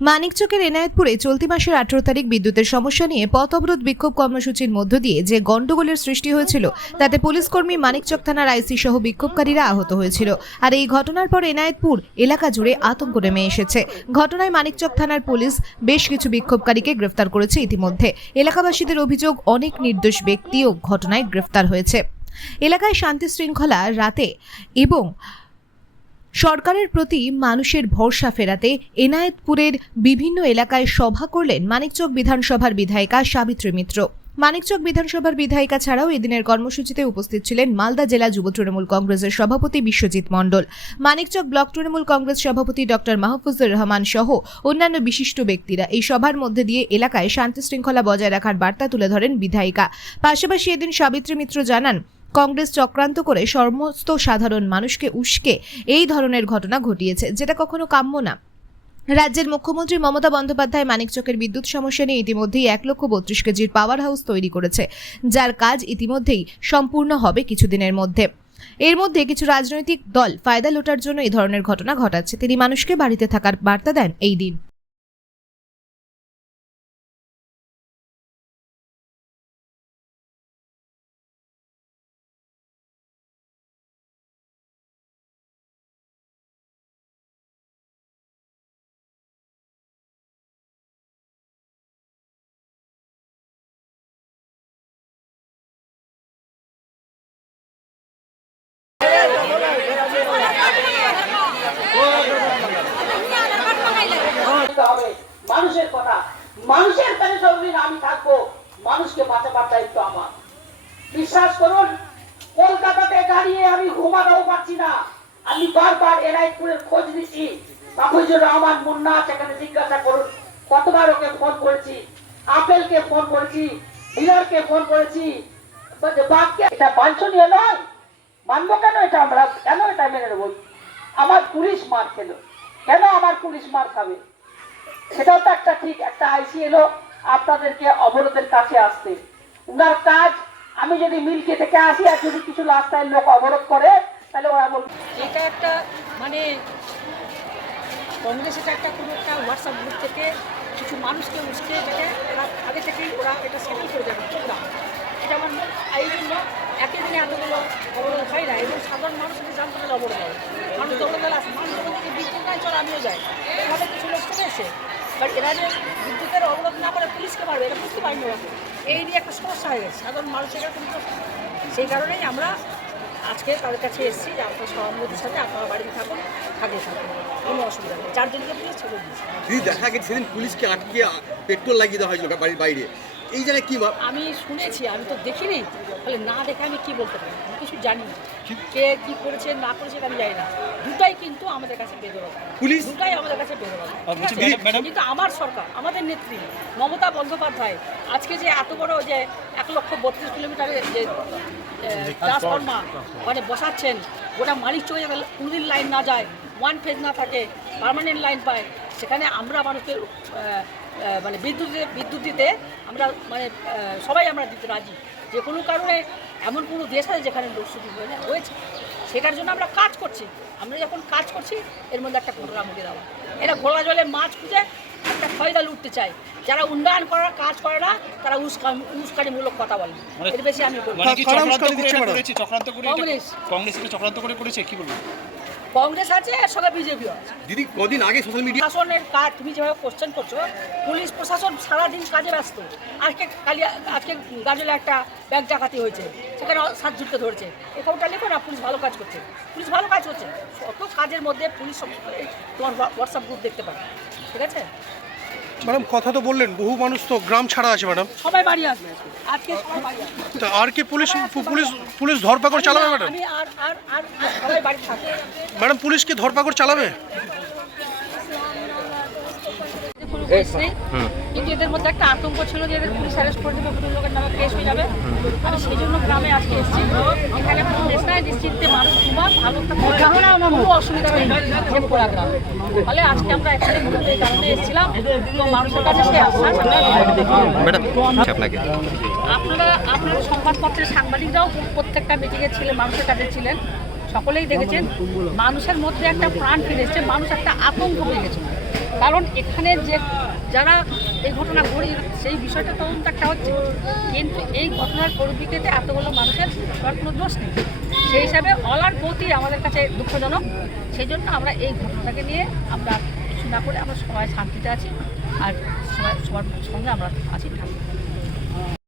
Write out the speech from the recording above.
মানিকচকের এনায়েতপুরে চলতি মাসের 18 তারিখ বিদ্যুতের সমস্যা নিয়ে পথ অবরোধ বিক্ষোভ কর্মসূচির মধ্য দিয়ে যে গন্ডগোলের সৃষ্টি হয়েছিল তাতে পুলিশকর্মী মানিকচক থানার আইসি সহ বিক্ষোভকারীরা আহত হয়েছিল। আর এই ঘটনার পর এনায়েতপুর এলাকা জুড়ে আতঙ্ক নেমে এসেছে। ঘটনায় মানিকচক থানার পুলিশ বেশ কিছু বিক্ষোভকারীকে গ্রেফতার করেছে ইতিমধ্যে। এলাকাবাসীদের অভিযোগ, অনেক নির্দোষ ব্যক্তিও ঘটনায় গ্রেফতার হয়েছে। এলাকায় শান্তি শৃঙ্খলা রাতে এবং সরকারের প্রতি মানুষের ভরসা ফেরাতে এনায়েতপুরের বিভিন্ন এলাকায় সভা করলেন মানিকচক বিধানসভার বিধায়িকা সাবিত্রী মিত্র। মানিকচক বিধানসভার বিধায়িকা ছাড়াও এদিনের কর্মসূচিতে উপস্থিত ছিলেন মালদা জেলা যুব তৃণমূল কংগ্রেসের সভাপতি বিশ্বজিৎ মণ্ডল, মানিকচক ব্লক তৃণমূল কংগ্রেস সভাপতি ডক্টর মাহফুজুর রহমান সহ অন্যান্য বিশিষ্ট ব্যক্তিরা। এই সভার মধ্যে দিয়ে এলাকায় শান্তি শৃঙ্খলা বজায় রাখার বার্তা তুলে ধরেন বিধায়িকা। পাশাপাশি এদিন সাবিত্রী মিত্র জানান, কংগ্রেস চক্রান্ত করে সমস্ত সাধারণ মানুষকে উস্কে এই ধরনের ঘটনা ঘটিয়েছে, যেটা কখনো কাম্য না। রাজ্যের মুখ্যমন্ত্রী মমতা বন্দ্যোপাধ্যায় মানিকচকের বিদ্যুৎ সমস্যা নিয়ে ইতিমধ্যেই 1,32 কেজির পাওয়ার হাউস তৈরি করেছে, যার কাজ ইতিমধ্যেই সম্পূর্ণ হবে কিছুদিনের মধ্যে। এর মধ্যে কিছু রাজনৈতিক দল ফায়দা লোটার জন্য এই ধরনের ঘটনা ঘটাচ্ছে। তিনি মানুষকে বাড়িতে থাকার বার্তা দেন এই দিন। মানুষের কথা, মানুষের কাছে সবদিন আমি থাকবো, মানুষকে বাঁচাবার দায়িত্ব আমার। বিশ্বাস করুন, কলকাতাতে দাঁড়িয়ে আমি ঘুমাতেও পারছি না। আমি বারবার এনায়েতপুরের খোঁজ নিচ্ছি। মাহফুজুর রহমান মুন্না সেখানে জিজ্ঞাসা করুন, কতবার ওকে ফোন করেছি, আপেলকে ফোন করেছি, ডিলারকে ফোন করেছি। এটা বাঞ্ছনীয় নয়, মানবো কেন? এটা আমরা কেন এটা মেনে নেব? আমার পুলিশ মার খেলো, কেন আমার পুলিশ মার খাবে? সেটাও তো একটা ঠিক। একটা আইসি এলো আপনাদেরকে অবরোধের কাছে আসতে, উনার কাজ। আমি যদি মিল্কি থেকে আসি আর যদি কিছু রাস্তায় লোক অবরোধ করে, তাহলে ওরা বলবে এটা একটা মানে কংগ্রেস, এটা একটা কোনো একটা হোয়াটসঅ্যাপ গ্রুপ থেকে কিছু মানুষকে উঠতে পেটে ওরা আগে থেকেই ওরা এটা সেটেল করে যাবে। এটা আমার এই জন্য একই দিনে এতগুলো অবরোধ হয় না, এবং সাধারণ মানুষ যদি জানতে পারে অবরোধ হয়, মানুষ দৌড়াতে আসে, মানুষ যখন থেকে বিদ্যুৎ নাই চল আমিও যাই, এভাবে কিছু লোক চলে এসে। বাট এরা যে বিদ্যুতের অবরোধ না করে পুলিশকে পারবে, এটা বুঝতে পারিনি। এই নিয়ে একটা সমস্যা হয়ে গেছে সাধারণ মানুষের কাছে। সেই কারণেই আমরা আজকে তাদের কাছে এসেছি যে আপনার সহানুভূতির সাথে আপনারা বাড়িতে থাকুন, থাকিয়ে থাকুন, কোনো অসুবিধা নেই। 4 জনকে পুলিশ ছেড়ে দিয়েছে। দেখা গেছে সেদিন পুলিশকে আটকে পেট্রোল লাগিয়ে দেওয়া হয়েছিল বাড়ির বাইরে। এই জায়গায় কি আমি শুনেছি, আমি তো দেখিনি, তাহলে না দেখে আমি কি বলতে পারি? আমি কিছু জানি না, কে কি করেছে না করেছে আমি জানি না। দুটাই কিন্তু আমাদের কাছে বেদরকার, পুলিশ দুটাই আমাদের কাছে বেদরকার। কিন্তু আমার সরকার, আমাদের নেত্রী মমতা বন্দ্যোপাধ্যায় আজকে যে এত বড় যে 1,32 কিলোমিটারের যে ট্রান্সফর্মার মানে বসাচ্ছেন, গোটা মানিকচকে কোনোদিন লাইন না যায়, ওয়ান ফেজ না থাকে, পার্মানেন্ট লাইন পায়, সেখানে আমরা মানুষকে মানে বিদ্যুৎ দিতে আমরা মানে সবাই আমরা দিতে রাজি। যে কোনো কারণে এমন কোনো দেশ আছে যেখানে লোডশেডিং হয়েছে, সেটার জন্য আমরা কাজ করছি। আমরা যখন কাজ করছি এর মধ্যে একটা ঘটনা মুখে দেওয়া, এরা ঘোলা জলে মাছ খুঁজে একটা ফয়দা লুটতে চায়। যারা উন্নয়ন করার কাজ করে না তারা উস্কানিমূলক কথা বলে। এর বেশি আমি কংগ্রেস আছে, এর সঙ্গে বিজেপিও আছে। দিদি কদিন আগে সোশ্যাল মিডিয়া প্রশাসনের কাজ তুমি যেভাবে কোশ্চেন করছো, পুলিশ প্রশাসন সারাদিন কাজে ব্যস্ত। আজকে গাজলে একটা ব্যাংক ডাকাতি হয়েছে, সেখানে 7 জনকে ধরেছে। এই খবরটা লেখো না, পুলিশ ভালো কাজ করছে, পুলিশ ভালো কাজ করছে। অত কাজের মধ্যে পুলিশ তোমার হোয়াটসঅ্যাপ গ্রুপ দেখতে পাবে, ঠিক আছে? ম্যাডাম কথা তো বললেন, বহু মানুষ তো গ্রাম ছাড়া আছে ম্যাডাম, সবাই বাড়ি আসবে আজকে, সবাই বাড়ি আসবে। তা আর কি পুলিশ পুলিশ ধরপাকড় চালাবে ম্যাডাম? আমি আর সবাই বাড়ি থাকে। ম্যাডাম পুলিশ কি ধরপাকড় চালাবে? কিন্তু এদের মধ্যে একটা আতঙ্ক ছিল যে এদের পুলিশ অ্যারেস্ট করে দেবে, কোনো লোকের নামে কেস হয়ে যাবে। আমি সেই জন্য গ্রামে আজকে এসেছি। এখানে কোনো দেশ নাই, নিশ্চিন্তে মানুষ ঘুমা, ভালো কোনো অসুবিধা নেই পোড়া গ্রামে। তাহলে আজকে আমরা এখানে মূলত এই কারণে এসেছিলাম, তো মানুষের কাছে সে আশ্বাস আপনারা সংবাদপত্রের সাংবাদিকরাও প্রত্যেকটা মিটিংয়ে ছিলেন, মানুষের কাছে ছিলেন, সকলেই দেখেছেন মানুষের মধ্যে একটা প্রাণ ফিরে এসেছে, মানুষ একটা আতঙ্ক হয়ে গেছে। কারণ এখানে যে যারা এই ঘটনা ঘটিয়ে সেই বিষয়টা তদন্ত একটা হচ্ছে, কিন্তু এই ঘটনার পরিপ্রেক্ষিতে এতগুলো মানুষের তার কোনো দোষ নেই। সেই হিসাবে অলার প্রতি আমাদের কাছে দুঃখজনক। সেই জন্য আমরা এই ঘটনাটাকে নিয়ে আমরা কিছু না করে আমরা সবাই শান্তিতে আছি, আর সবার সঙ্গে আমরা আছি থাকি।